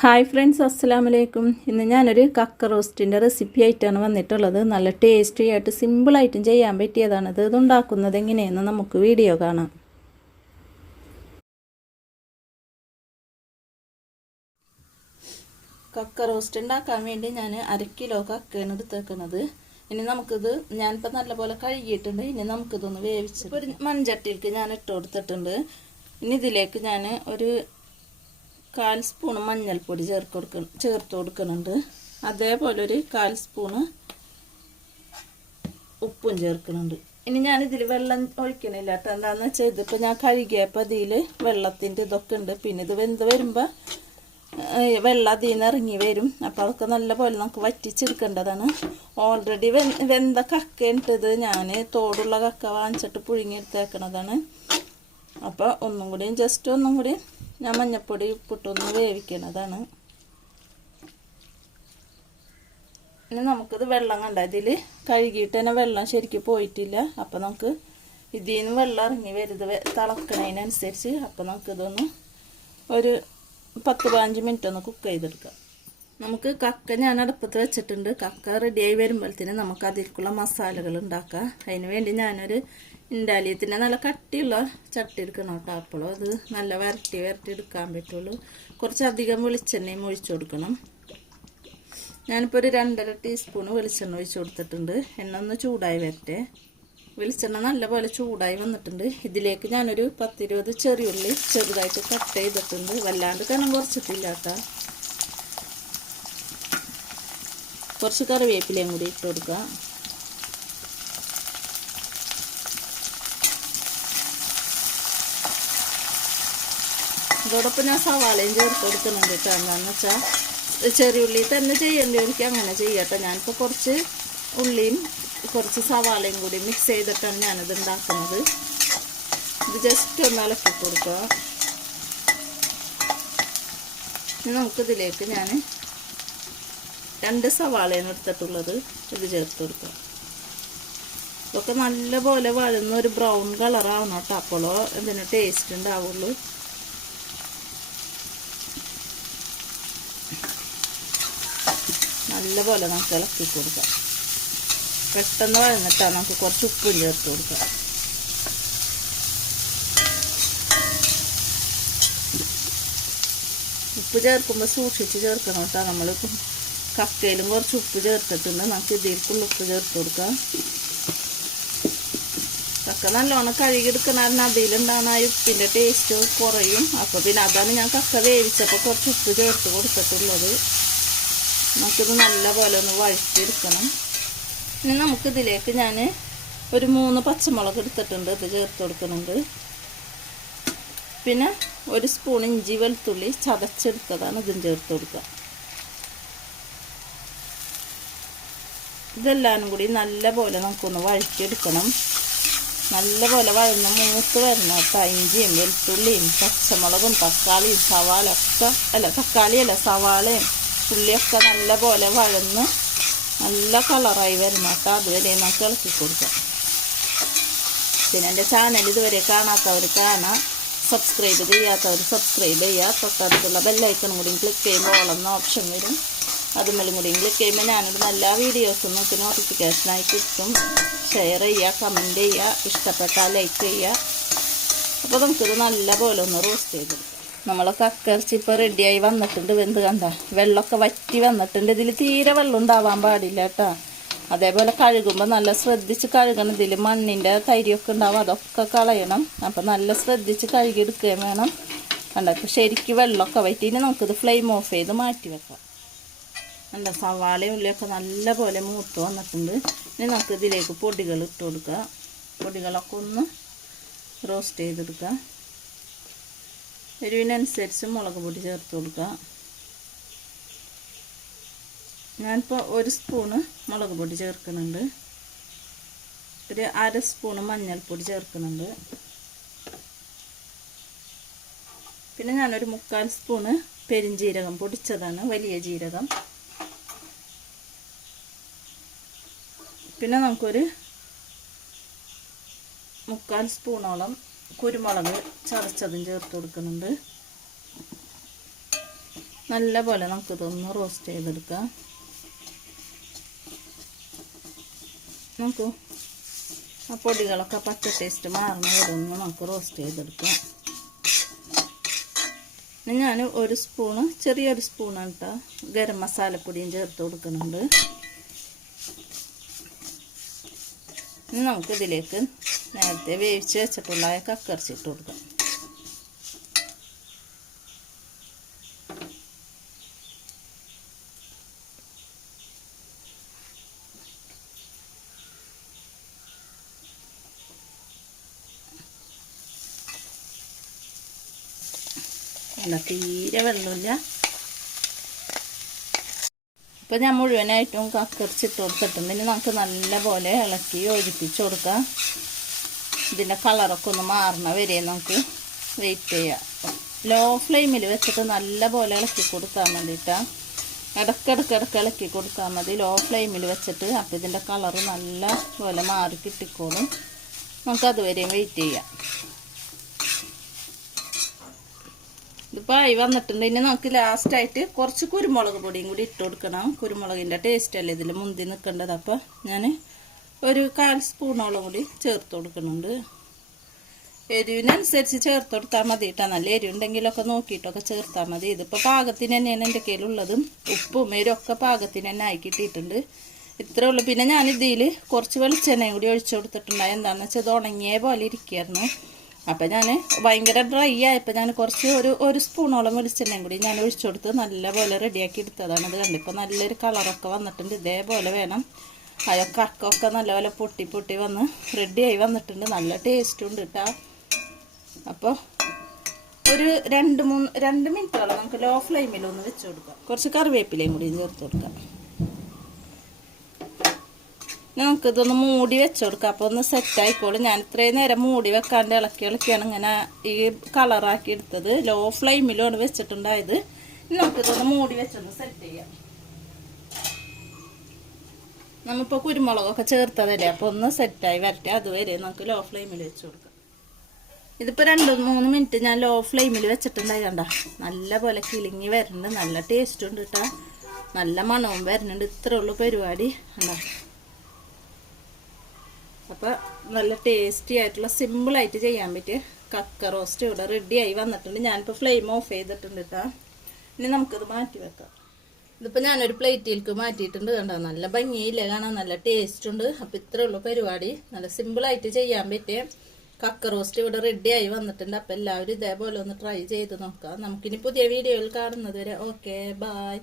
Hi friends അസ്സലാമു അലൈക്കും ഇന്ന് ഞാനൊരു കക്ക റോസ്റ്റിന്റെ റെസിപ്പി ആയിട്ടാണ് വന്നിട്ടുള്ളത്. നല്ല ടേസ്റ്റി ആയിട്ട് സിമ്പിളായിട്ടും ചെയ്യാൻ പറ്റിയതാണ്. ഇത് ഉണ്ടാക്കുന്നത് എങ്ങനെയെന്ന് നമുക്ക് വീഡിയോ കാണാം. കക്ക റോസ്റ്റ് ഉണ്ടാക്കാൻ വേണ്ടി ഞാൻ അര കിലോ കക്കയാണ് എടുത്തേക്കുന്നത് ഇനി നമുക്കിത് ഞാനിപ്പോൾ നല്ലപോലെ കഴുകിയിട്ടുണ്ട്. ഇനി നമുക്കിതൊന്ന് വേവിച്ച് ഒരു മൺചട്ടിയിലേക്ക് ഞാൻ ഇട്ട് കൊടുത്തിട്ടുണ്ട്. ഇനി ഇതിലേക്ക് ഞാൻ ഒരു കാൽ സ്പൂൺ മഞ്ഞൾപ്പൊടി ചേർത്ത് കൊടുക്ക ചേർത്ത് കൊടുക്കുന്നുണ്ട്. അതേപോലെ ഒരു കാൽ സ്പൂണ് ഉപ്പും ചേർക്കുന്നുണ്ട്. ഇനി ഞാനിതിൽ വെള്ളം ഒഴിക്കണില്ല കേട്ടോ. എന്താണെന്ന് വെച്ചാൽ ഇതിപ്പോൾ ഞാൻ കഴുകിയപ്പോൾ ഇതിൽ വെള്ളത്തിന്റെ ഇതൊക്കെ ഉണ്ട്. പിന്നെ ഇത് വെന്ത് വരുമ്പോൾ വെള്ളം അതിൽ നിന്ന് ഇറങ്ങി വരും. അപ്പോൾ അതൊക്കെ നല്ലപോലെ നമുക്ക് വറ്റിച്ചെടുക്കേണ്ടതാണ്. ഓൾറെഡി വെ വെന്ത കക്ക ഇട്ടത് ഞാൻ തോടുള്ള കക്ക വാങ്ങിച്ചിട്ട് പുഴുങ്ങിയെടുത്തേക്കണതാണ് അപ്പോൾ ഒന്നും കൂടിയും ജസ്റ്റ് ഒന്നും കൂടി ഞാൻ മഞ്ഞപ്പൊടി ഉപ്പിട്ടൊന്ന് വേവിക്കണതാണ് ഇനി നമുക്കിത് വെള്ളം കണ്ട? ഇതിൽ കഴുകിയിട്ട് തന്നെ വെള്ളം ശരിക്കും പോയിട്ടില്ല. അപ്പോൾ നമുക്ക് ഇതിൽ നിന്ന് വെള്ളം ഇറങ്ങി വരുത് തിളക്കണതിനനുസരിച്ച് അപ്പോൾ നമുക്കിതൊന്ന് ഒരു പത്ത് പതിനഞ്ച് മിനിറ്റ് ഒന്ന് കുക്ക് ചെയ്തെടുക്കാം. നമുക്ക് കക്ക ഞാൻ അടുപ്പത്ത് വെച്ചിട്ടുണ്ട്. കക്ക റെഡിയായി വരുമ്പോഴത്തേന് നമുക്ക് അതിലേക്കുള്ള മസാലകൾ ഉണ്ടാക്കാം. അതിന് വേണ്ടി ഞാനൊരു ഇൻഡാലിയത്തിന്റെ നല്ല കട്ടിയുള്ള ചട്ടി എടുക്കണം കേട്ടോ. അപ്പോഴും അത് നല്ല വരട്ടി വരട്ടി എടുക്കാൻ പറ്റുള്ളൂ. കുറച്ചധികം വെളിച്ചെണ്ണയും ഒഴിച്ചു കൊടുക്കണം. ഞാനിപ്പോൾ ഒരു രണ്ടര ടീസ്പൂൺ വെളിച്ചെണ്ണ ഒഴിച്ചു കൊടുത്തിട്ടുണ്ട്. എണ്ണ ഒന്ന് ചൂടായി വരട്ടെ. വെളിച്ചെണ്ണ നല്ലപോലെ ചൂടായി വന്നിട്ടുണ്ട്. ഇതിലേക്ക് ഞാനൊരു പത്തിരുപത് ചെറിയുള്ളി ചെറുതായിട്ട് കട്ട് ചെയ്തിട്ടുണ്ട്. വല്ലാണ്ട് കനം കുറച്ചിട്ടില്ല കേട്ടോ. കുറച്ച് കറിവേപ്പിലയും കൂടി ഇട്ട് കൊടുക്കുക ഇതോടൊപ്പം ഞാൻ സവാളയും ചേർത്ത് കൊടുക്കുന്നുണ്ട് കേട്ടോ. എന്താണെന്ന് വെച്ചാൽ ചെറിയ ഉള്ളി തന്നെ ചെയ്യേണ്ടവർക്ക് അങ്ങനെ ചെയ്യട്ടോ ഞാനിപ്പോൾ കുറച്ച് ഉള്ളിയും കുറച്ച് സവാളയും കൂടി മിക്സ് ചെയ്തിട്ടാണ് ഞാനിത് ഉണ്ടാക്കുന്നത്. ഇത് ജസ്റ്റ് ഒന്ന് ഇളക്കി കൊടുക്കുക. നമുക്കിതിലേക്ക് ഞാൻ രണ്ട് സവാളയാണ് എടുത്തിട്ടുള്ളത്. ഇത് ചേർത്ത് കൊടുക്കുക. ഇതൊക്കെ നല്ലപോലെ വഴുന്ന ഒരു ബ്രൗൺ കളറാവണം കേട്ടോ. അപ്പോൾ ഇതിന് ടേസ്റ്റ് ഉണ്ടാവുള്ളൂ. നല്ലപോലെ നമുക്ക് ഇളക്കി കൊടുക്കാം. പെട്ടെന്ന് വഴന്നിട്ടാ നമുക്ക് കുറച്ച് ഉപ്പും ചേർത്ത് കൊടുക്കാം. ഉപ്പ് ചേർക്കുമ്പോൾ സൂക്ഷിച്ച് ചേർക്കണം കേട്ടോ. നമ്മൾ കക്കയിലും കുറച്ച് ഉപ്പ് ചേർത്തിട്ടുണ്ട്. നമുക്ക് ഇതിലേക്കുള്ള ഉപ്പ് ചേർത്ത് കൊടുക്കാം. കക്ക നല്ലോണം കഴുകിയെടുക്കണ. അതിലുണ്ടാകുന്ന ആ ഉപ്പിന്റെ ടേസ്റ്റ് കുറയും. അപ്പോൾ പിന്നെ അതാണ് ഞാൻ കക്ക വേവിച്ചപ്പോൾ കുറച്ച് ഉപ്പ് ചേർത്ത് കൊടുത്തിട്ടുള്ളത്. നമുക്കിത് നല്ലപോലെ ഒന്ന് വഴറ്റിയെടുക്കണം. ഇനി നമുക്കിതിലേക്ക് ഞാൻ ഒരു മൂന്ന് പച്ചമുളക് എടുത്തിട്ടുണ്ട് ഇത് ചേർത്ത് കൊടുക്കുന്നുണ്ട്. പിന്നെ ഒരു സ്പൂൺ ഇഞ്ചി വെളുത്തുള്ളി ചതച്ചെടുത്തതാണ് ഇതും ചേർത്ത് കൊടുക്കുക. ഇതെല്ലാനും കൂടി നല്ലപോലെ നമുക്കൊന്ന് വഴറ്റിയെടുക്കണം. നല്ലപോലെ വഴന്ന് മൂത്ത് കേട്ടോ. ഇഞ്ചിയും വെളുത്തുള്ളിയും പച്ചമുളകും തക്കാളിയും സവാള ഒക്കെ അല്ല തക്കാളിയല്ല സവാളയും ഉള്ളിയൊക്കെ നല്ലപോലെ വഴന്ന് നല്ല കളറായി വരുന്ന കേട്ടോ. അതുവരെ നമുക്ക് ഇളക്കി കൊടുക്കാം. പിന്നെ എന്റെ ചാനൽ ഇതുവരെ കാണാത്തവർ കാണാം. സബ്സ്ക്രൈബ് ചെയ്യാത്തവർ സബ്സ്ക്രൈബ് ചെയ്യുക. തൊട്ടടുത്തുള്ള ബെല്ലൈക്കണും കൂടി ക്ലിക്ക് ചെയ്യുമ്പോൾ ഓളെന്ന ഓപ്ഷൻ വരും. അതുമല്ലും കൂടി ക്ലിക്ക് ചെയ്യുമ്പോൾ ഞാനിടുന്ന എല്ലാ വീഡിയോസും നമുക്ക് നോട്ടിഫിക്കേഷനായി കിട്ടും. ഷെയർ ചെയ്യുക കമന്റ് ചെയ്യുക ഇഷ്ടപ്പെട്ടാൽ ലൈക്ക് ചെയ്യുക. അപ്പോൾ നമുക്കിത് നല്ലപോലെ ഒന്ന് റോസ്റ്റ് ചെയ്തെടുക്കാം. നമ്മൾ കക്കറിച്ച് ഇപ്പോൾ റെഡിയായി വന്നിട്ടുണ്ട്. വെന്ത് കണ്ട? വെള്ളമൊക്കെ വറ്റി വന്നിട്ടുണ്ട്. ഇതിൽ തീരെ വെള്ളം ഉണ്ടാവാൻ പാടില്ല കേട്ടോ. അതേപോലെ കഴുകുമ്പോൾ നല്ല ശ്രദ്ധിച്ച് കഴുകണം. ഇതിൽ മണ്ണിന്റെ തരിയൊക്കെ ഉണ്ടാവും. അതൊക്കെ കളയണം. അപ്പോൾ നല്ല ശ്രദ്ധിച്ച് കഴുകിയെടുക്കുകയും വേണം. കണ്ട? ഇപ്പോൾ ശരിക്കും വെള്ളമൊക്കെ വറ്റി. ഇനി നമുക്കിത് ഫ്ലെയിം ഓഫ് ചെയ്ത് മാറ്റി വെക്കാം. കണ്ട? സവാളയും ഉള്ളിയൊക്കെ നല്ല പോലെ മൂത്ത് വന്നിട്ടുണ്ട്. ഇനി നമുക്ക് ഇതിലേക്ക് പൊടികൾ ഇട്ട് കൊടുക്കുക പൊടികളൊക്കെ ഒന്ന് റോസ്റ്റ് ചെയ്തെടുക്കുക എരിവിനനുസരിച്ച് മുളക് പൊടി ചേർത്ത് കൊടുക്കുക. ഞാനിപ്പോൾ ഒരു സ്പൂണ് മുളക് പൊടി ചേർക്കുന്നുണ്ട്. ഒരു അര സ്പൂണ് മഞ്ഞൾപ്പൊടി ചേർക്കുന്നുണ്ട്. പിന്നെ ഞാനൊരു മുക്കാൽ സ്പൂണ് പെരിഞ്ജീരകം പൊടിച്ചതാണ് വലിയ ജീരകം. പിന്നെ നമുക്കൊരു മുക്കാൽ സ്പൂണോളം കുരുമുളക് ചതച്ചതും ചേർത്ത് കൊടുക്കുന്നുണ്ട്. നല്ല പോലെ നമുക്കിതൊന്ന് റോസ്റ്റ് ചെയ്തെടുക്കാം. നമുക്ക് ആ പൊടികളൊക്കെ പച്ച ടേസ്റ്റ് മാറുന്ന വരുന്ന നമുക്ക് റോസ്റ്റ് ചെയ്തെടുക്കാം. ഞാൻ ഒരു സ്പൂണ് ചെറിയൊരു സ്പൂണാണ് കേട്ടോ ഗരം മസാലപ്പൊടിയും ചേർത്ത് കൊടുക്കുന്നുണ്ട്. നമുക്കിതിലേക്ക് നേരത്തെ വേവിച്ച് വെച്ചിട്ടുള്ള കക്കറിച്ചിട്ട് കൊടുക്കാം. അല്ല തീരെ വെള്ളമില്ല. ഇപ്പം ഞാൻ മുഴുവനായിട്ടും കക്കറിച്ചിട്ട് കൊടുത്തിട്ടുണ്ട്. ഇനി നമുക്ക് നല്ലപോലെ ഇളക്കി യോജിപ്പിച്ച് കൊടുക്കാം. ഇതിന്റെ കളറൊക്കെ ഒന്ന് മാറണ വരെ നമുക്ക് വെയിറ്റ് ചെയ്യാം. ലോ ഫ്ലെയിമിൽ വെച്ചിട്ട് നല്ല പോലെ ഇളക്കി കൊടുക്കാൻ വേണ്ടിയിട്ടാണ് ഇടയ്ക്കിടയ്ക്ക് ഇടയ്ക്ക് ഇളക്കി കൊടുത്താൽ മതി. ലോ ഫ്ലെയിമിൽ വെച്ചിട്ട് അപ്പോൾ ഇതിന്റെ കളറ് നല്ല പോലെ മാറി കിട്ടിക്കോളും. നമുക്ക് അതുവരെയും വെയിറ്റ് ചെയ്യാം. ഇതിപ്പോൾ ആയി വന്നിട്ടുണ്ട്. ഇനി നമുക്ക് ലാസ്റ്റായിട്ട് കുറച്ച് കുരുമുളക് പൊടിയും കൂടി ഇട്ട് കൊടുക്കണം. കുരുമുളകിന്റെ ടേസ്റ്റ് അല്ലേ ഇതിൽ മുന്തി നിൽക്കേണ്ടത് അപ്പോൾ ഞാൻ ഒരു കാൽ സ്പൂണോളം കൂടി ചേർത്ത് കൊടുക്കുന്നുണ്ട്. എരിവിനനുസരിച്ച് ചേർത്ത് കൊടുത്താൽ മതി കേട്ടോ നല്ല എരിവുണ്ടെങ്കിലൊക്കെ നോക്കിയിട്ടൊക്കെ ചേർത്താൽ മതി. ഇതിപ്പോൾ പാകത്തിന് തന്നെയാണ് എന്റെ കയ്യിലുള്ളതും. ഉപ്പും എരിവൊക്കെ പാകത്തിന് തന്നെ ആയി കിട്ടിയിട്ടുണ്ട്. ഇത്രേ ഉള്ളൂ. പിന്നെ ഞാൻ ഇതിൽ കുറച്ച് വെളിച്ചെണ്ണയും കൂടി ഒഴിച്ചു കൊടുത്തിട്ടുണ്ടായി എന്താണെന്ന് വെച്ചാൽ ഇത് ഉണങ്ങിയ പോലെ ഇരിക്കുകയായിരുന്നു അപ്പം ഞാൻ ഭയങ്കര ഡ്രൈ ആയപ്പോൾ ഞാൻ കുറച്ച് ഒരു ഒരു സ്പൂണോളം വെളിച്ചെണ്ണയും കൂടി ഞാൻ ഒഴിച്ചു കൊടുത്ത് നല്ലപോലെ റെഡിയാക്കി എടുത്തതാണ്. ഇത് കണ്ടിപ്പോൾ നല്ലൊരു കളറൊക്കെ വന്നിട്ടുണ്ട്. ഇതേപോലെ വേണം അതൊക്കെ അക്കൊക്കെ നല്ലപോലെ പൊട്ടി പൊട്ടി വന്ന് റെഡിയായി വന്നിട്ടുണ്ട്. നല്ല ടേസ്റ്റും ഉണ്ട് കേട്ടോ അപ്പോൾ ഒരു രണ്ട് മൂന്ന് രണ്ട് മിനിറ്റോളം നമുക്ക് ലോ ഫ്ലെയിമിൽ ഒന്ന് വെച്ച് കൊടുക്കാം. കുറച്ച് കറിവേപ്പിലയും കൂടി ചേർത്ത് കൊടുക്കാം. നമുക്കിതൊന്ന് മൂടി വെച്ച് കൊടുക്കാം. അപ്പോൾ ഒന്ന് സെറ്റ് ആയിക്കോളും. ഞാൻ ഇത്രയും നേരം മൂടി വെക്കാണ്ട് ഇളക്കി ഇളക്കിയാണ് ഇങ്ങനെ ഈ കളറാക്കി എടുത്തത്. ലോ ഫ്ലെയിമിലാണ് വെച്ചിട്ടുണ്ടായത്. നമുക്കിതൊന്ന് മൂടി വെച്ചൊന്ന് സെറ്റ് ചെയ്യാം. നമ്മളിപ്പോൾ കുരുമുളകൊക്കെ ചേർത്തതല്ലേ? അപ്പോൾ ഒന്ന് സെറ്റായി വരട്ടെ. അതുവരെ നമുക്ക് ലോ ഫ്ലെയിമിൽ വെച്ച് കൊടുക്കാം. ഇതിപ്പോൾ രണ്ട് മൂന്ന് മിനിറ്റ് ഞാൻ ലോ ഫ്ലെയിമിൽ വെച്ചിട്ടുണ്ടായി കണ്ട. നല്ല പോലെ കിളിങ്ങി വരുന്നുണ്ട്. നല്ല ടേസ്റ്റ് ഉണ്ട് കേട്ടോ നല്ല മണവും വരുന്നുണ്ട്. ഇത്രേ ഉള്ളൂ പരിപാടി. കണ്ടോ. അപ്പോൾ നല്ല ടേസ്റ്റി ആയിട്ടുള്ള സിമ്പിളായിട്ട് ചെയ്യാൻ പറ്റിയ കക്ക റോസ്റ്റ് ഇവിടെ റെഡിയായി വന്നിട്ടുണ്ട്. ഞാനിപ്പോൾ ഫ്ലെയിം ഓഫ് ചെയ്തിട്ടുണ്ട് കേട്ടോ ഇനി നമുക്കത് മാറ്റി വെക്കാം. ഇതിപ്പോൾ ഞാനൊരു പ്ലേറ്റിലേക്ക് മാറ്റിയിട്ടുണ്ട് കണ്ടോ? നല്ല ഭംഗിയില്ല കാണാൻ നല്ല ടേസ്റ്റ് ഉണ്ട്. അപ്പോൾ ഇത്രേ ഉള്ളൂ പരിപാടി. നല്ല സിമ്പിളായിട്ട് ചെയ്യാൻ പറ്റിയ കക്ക റോസ്റ്റ് ഇവിടെ റെഡിയായി വന്നിട്ടുണ്ട്. അപ്പോൾ എല്ലാവരും ഇതേപോലെ ഒന്ന് ട്രൈ ചെയ്ത് നോക്കാം. നമുക്കിനി പുതിയ വീഡിയോയിൽ കാണുന്നത് വരെ. Okay bye